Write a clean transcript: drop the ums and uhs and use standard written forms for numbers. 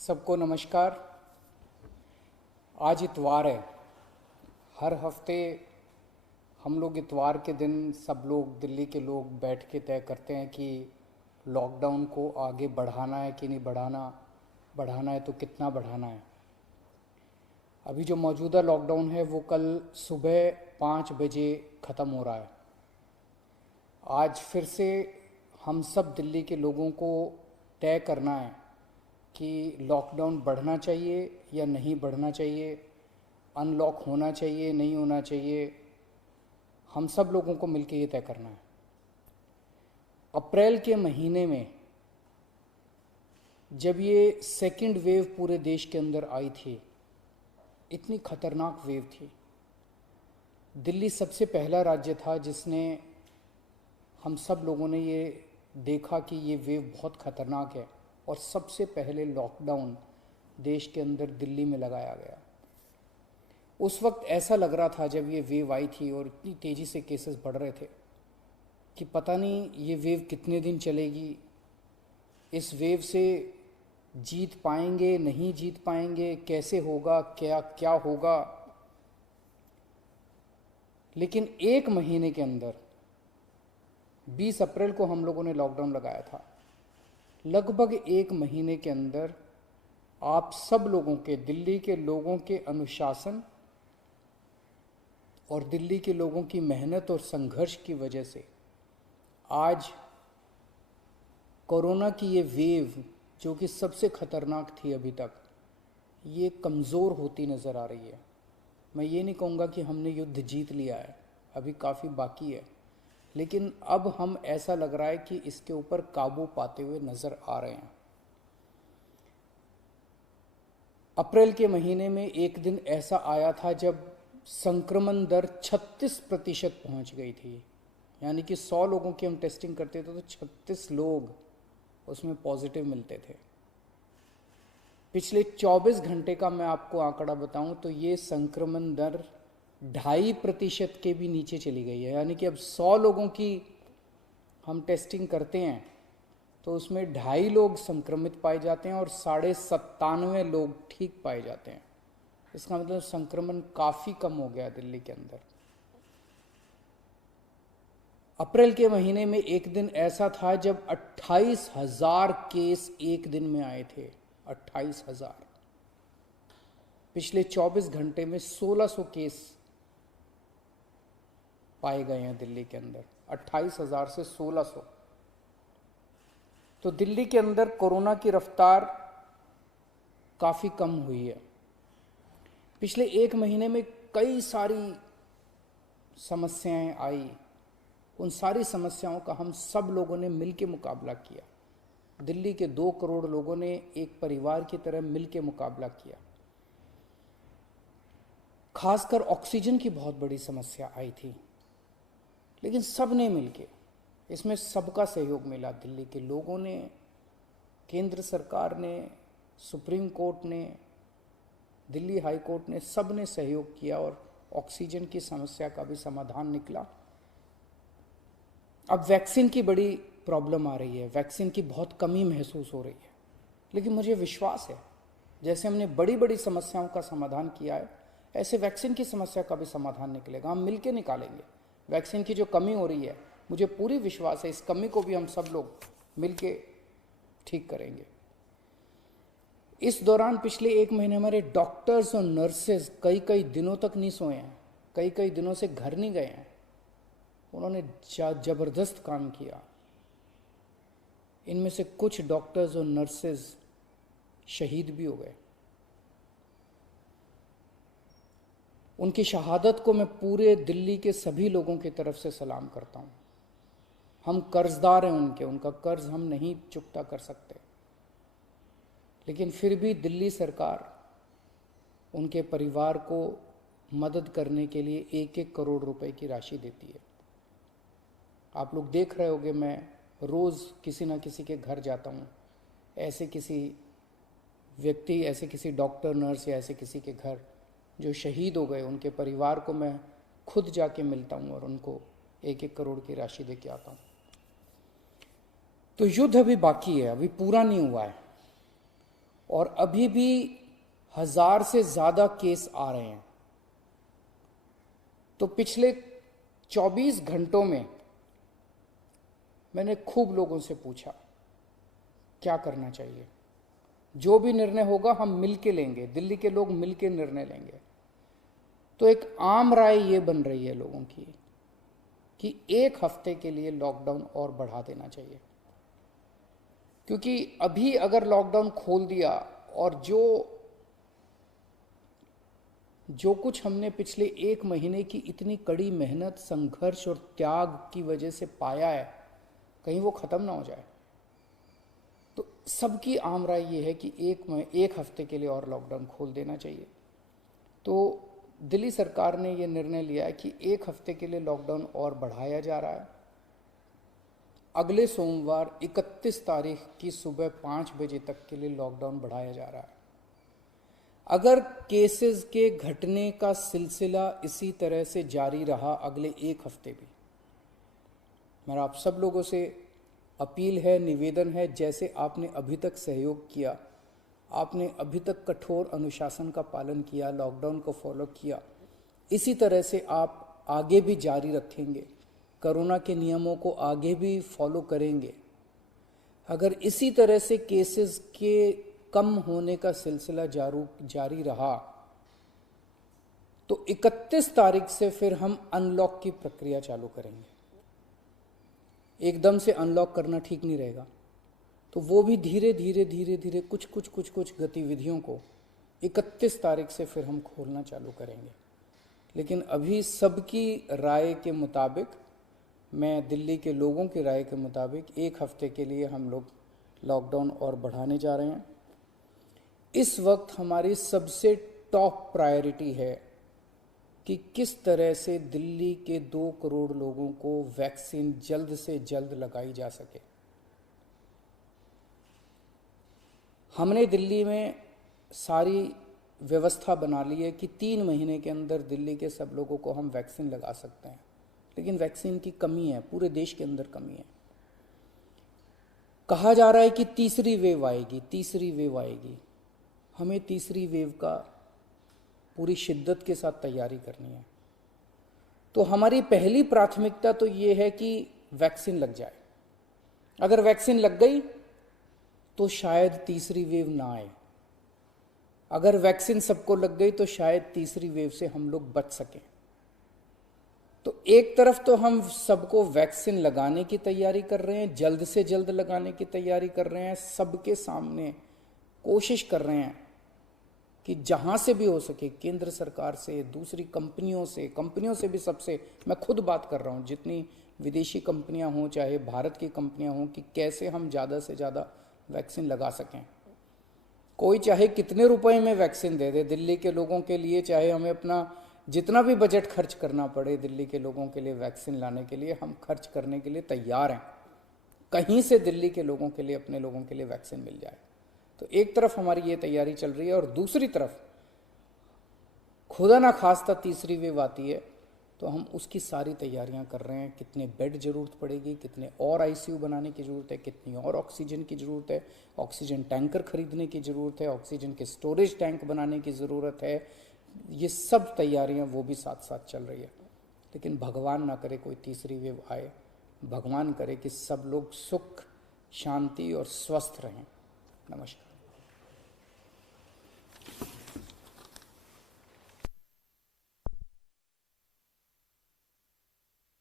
सबको नमस्कार। आज इतवार है। हर हफ्ते हम लोग इतवार के दिन सब लोग दिल्ली के लोग बैठ के तय करते हैं कि लॉकडाउन को आगे बढ़ाना है कि नहीं बढ़ाना, बढ़ाना है तो कितना बढ़ाना है। अभी जो मौजूदा लॉकडाउन है वो कल सुबह 5 बजे ख़त्म हो रहा है। आज फिर से हम सब दिल्ली के लोगों को तय करना है कि लॉकडाउन बढ़ना चाहिए या नहीं बढ़ना चाहिए, अनलॉक होना चाहिए नहीं होना चाहिए। हम सब लोगों को मिलकर ये तय करना है। अप्रैल के महीने में जब ये सेकंड वेव पूरे देश के अंदर आई थी, इतनी खतरनाक वेव थी। दिल्ली सबसे पहला राज्य था जिसने, हम सब लोगों ने ये देखा कि ये वेव बहुत खतरनाक है और सबसे पहले लॉकडाउन देश के अंदर दिल्ली में लगाया गया। उस वक्त ऐसा लग रहा था जब ये वेव आई थी और इतनी तेज़ी से केसेस बढ़ रहे थे कि पता नहीं ये वेव कितने दिन चलेगी, इस वेव से जीत पाएंगे नहीं जीत पाएंगे, कैसे होगा, क्या क्या होगा। लेकिन एक महीने के अंदर 20 अप्रैल को हम लोगों ने लॉकडाउन लगाया था। लगभग एक महीने के अंदर आप सब लोगों के, दिल्ली के लोगों के अनुशासन और दिल्ली के लोगों की मेहनत और संघर्ष की वजह से आज कोरोना की ये वेव, जो कि सबसे खतरनाक थी अभी तक, ये कमज़ोर होती नज़र आ रही है। मैं ये नहीं कहूँगा कि हमने युद्ध जीत लिया है, अभी काफ़ी बाकी है, लेकिन अब हम, ऐसा लग रहा है कि इसके ऊपर काबू पाते हुए नज़र आ रहे हैं। अप्रैल के महीने में एक दिन ऐसा आया था जब संक्रमण दर 36% पहुंच गई थी। यानी कि 100 लोगों की हम टेस्टिंग करते थे तो 36 लोग उसमें पॉजिटिव मिलते थे। पिछले 24 घंटे का मैं आपको आंकड़ा बताऊं तो ये संक्रमण दर 2.5% के भी नीचे चली गई है। यानी कि अब 100 लोगों की हम टेस्टिंग करते हैं तो उसमें 2.5 लोग संक्रमित पाए जाते हैं और 97.5 लोग ठीक पाए जाते हैं। इसका मतलब संक्रमण काफ़ी कम हो गया दिल्ली के अंदर। अप्रैल के महीने में एक दिन ऐसा था जब 28,000 केस एक दिन में आए थे। 28,000। पिछले 24 घंटे में 1600 केस पाए गए हैं दिल्ली के अंदर। 28,000 से 1600। तो दिल्ली के अंदर कोरोना की रफ्तार काफ़ी कम हुई है। पिछले एक महीने में कई सारी समस्याएं आई। उन सारी समस्याओं का हम सब लोगों ने मिलकर मुकाबला किया। दिल्ली के 2 करोड़ लोगों ने एक परिवार की तरह मिलकर मुकाबला किया। खासकर ऑक्सीजन की बहुत बड़ी समस्या आई थी, लेकिन सब ने मिलके, इसमें सबका सहयोग मिला। दिल्ली के लोगों ने, केंद्र सरकार ने, सुप्रीम कोर्ट ने, दिल्ली हाई कोर्ट ने, सब ने सहयोग किया और ऑक्सीजन की समस्या का भी समाधान निकला। अब वैक्सीन की बड़ी प्रॉब्लम आ रही है, वैक्सीन की बहुत कमी महसूस हो रही है, लेकिन मुझे विश्वास है जैसे हमने बड़ी बड़ी समस्याओं का समाधान किया है, ऐसे वैक्सीन की समस्या का भी समाधान निकलेगा। हम मिलके निकालेंगे। वैक्सीन की जो कमी हो रही है, मुझे पूरी विश्वास है इस कमी को भी हम सब लोग मिलके ठीक करेंगे। इस दौरान पिछले एक महीने हमारे डॉक्टर्स और नर्सेज कई कई दिनों तक नहीं सोए हैं, कई कई दिनों से घर नहीं गए हैं। उन्होंने जबरदस्त काम किया। इनमें से कुछ डॉक्टर्स और नर्सेज शहीद भी हो गए। उनकी शहादत को मैं पूरे दिल्ली के सभी लोगों की तरफ से सलाम करता हूँ। हम कर्जदार हैं उनके, उनका कर्ज हम नहीं चुकता कर सकते, लेकिन फिर भी दिल्ली सरकार उनके परिवार को मदद करने के लिए 1-1 करोड़ रुपए की राशि देती है। आप लोग देख रहे होंगे, मैं रोज़ किसी ना किसी के घर जाता हूँ, ऐसे किसी व्यक्ति, ऐसे किसी डॉक्टर, नर्स या ऐसे किसी के घर जो शहीद हो गए, उनके परिवार को मैं खुद जाके मिलता हूँ और उनको 1-1 करोड़ की राशि दे के आता हूँ। तो युद्ध अभी बाकी है, अभी पूरा नहीं हुआ है। और अभी भी 1000 से ज़्यादा केस आ रहे हैं। तो पिछले 24 घंटों में मैंने खूब लोगों से पूछा क्या करना चाहिए। जो भी निर्णय होगा हम मिल के लेंगे, दिल्ली के लोग मिल के निर्णय लेंगे। तो एक आम राय ये बन रही है लोगों की कि 1 हफ्ते के लिए लॉकडाउन और बढ़ा देना चाहिए, क्योंकि अभी अगर लॉकडाउन खोल दिया और जो कुछ हमने पिछले 1 महीने की इतनी कड़ी मेहनत, संघर्ष और त्याग की वजह से पाया है, कहीं वो खत्म ना हो जाए। तो सबकी आम राय ये है कि 1 हफ्ते के लिए और लॉकडाउन खोल देना चाहिए। तो दिल्ली सरकार ने ये निर्णय लिया है कि 1 हफ्ते के लिए लॉकडाउन और बढ़ाया जा रहा है। अगले सोमवार 31 तारीख की सुबह 5 बजे तक के लिए लॉकडाउन बढ़ाया जा रहा है। अगर केसेस के घटने का सिलसिला इसी तरह से जारी रहा अगले 1 हफ्ते भी, मेरा आप सब लोगों से अपील है, निवेदन है, जैसे आपने अभी तक सहयोग किया, आपने अभी तक कठोर अनुशासन का पालन किया, लॉकडाउन को फॉलो किया, इसी तरह से आप आगे भी जारी रखेंगे, कोरोना के नियमों को आगे भी फॉलो करेंगे। अगर इसी तरह से केसेस के कम होने का सिलसिला जारी रहा तो 31 तारीख से फिर हम अनलॉक की प्रक्रिया चालू करेंगे। एकदम से अनलॉक करना ठीक नहीं रहेगा, तो वो भी धीरे धीरे कुछ गतिविधियों को 31 तारीख से फिर हम खोलना चालू करेंगे। लेकिन अभी सबकी राय के मुताबिक, मैं दिल्ली के लोगों की राय के मुताबिक 1 हफ्ते के लिए हम लोग लॉकडाउन और बढ़ाने जा रहे हैं। इस वक्त हमारी सबसे टॉप प्रायोरिटी है कि किस तरह से दिल्ली के 2 करोड़ लोगों को वैक्सीन जल्द से जल्द लगाई जा सके। हमने दिल्ली में सारी व्यवस्था बना ली है कि 3 महीने के अंदर दिल्ली के सब लोगों को हम वैक्सीन लगा सकते हैं, लेकिन वैक्सीन की कमी है, पूरे देश के अंदर कमी है। कहा जा रहा है कि तीसरी वेव आएगी। हमें तीसरी वेव का पूरी शिद्दत के साथ तैयारी करनी है। तो हमारी पहली प्राथमिकता तो ये है कि वैक्सीन लग जाए। अगर वैक्सीन लग गई तो शायद तीसरी वेव ना आए। अगर वैक्सीन सबको लग गई तो शायद तीसरी वेव से हम लोग बच सकें। तो एक तरफ तो हम सबको वैक्सीन लगाने की तैयारी कर रहे हैं, जल्द से जल्द लगाने की तैयारी कर रहे हैं, सबके सामने कोशिश कर रहे हैं कि जहां से भी हो सके, केंद्र सरकार से, दूसरी कंपनियों से भी, सबसे मैं खुद बात कर रहा हूं, जितनी विदेशी कंपनियां हों चाहे भारत की कंपनियां हों, कि कैसे हम ज़्यादा से ज़्यादा वैक्सीन लगा सकें। कोई चाहे कितने रुपए में वैक्सीन दे दे दिल्ली के लोगों के लिए, चाहे हमें अपना जितना भी बजट खर्च करना पड़े दिल्ली के लोगों के लिए वैक्सीन लाने के लिए, हम खर्च करने के लिए तैयार हैं। कहीं से दिल्ली के लोगों के लिए, अपने लोगों के लिए वैक्सीन मिल जाए। तो एक तरफ हमारी ये तैयारी चल रही है और दूसरी तरफ खुदा ना खास्ता तीसरी वेव आती है तो हम उसकी सारी तैयारियां कर रहे हैं। कितने बेड जरूरत पड़ेगी, कितने और आईसीयू बनाने की ज़रूरत है, कितनी और ऑक्सीजन की ज़रूरत है, ऑक्सीजन टैंकर खरीदने की ज़रूरत है, ऑक्सीजन के स्टोरेज टैंक बनाने की ज़रूरत है। ये सब तैयारियां वो भी साथ साथ चल रही है। लेकिन भगवान ना करे कोई तीसरी वेव आए, भगवान करे कि सब लोग सुख, शांति और स्वस्थ रहें। नमस्कार।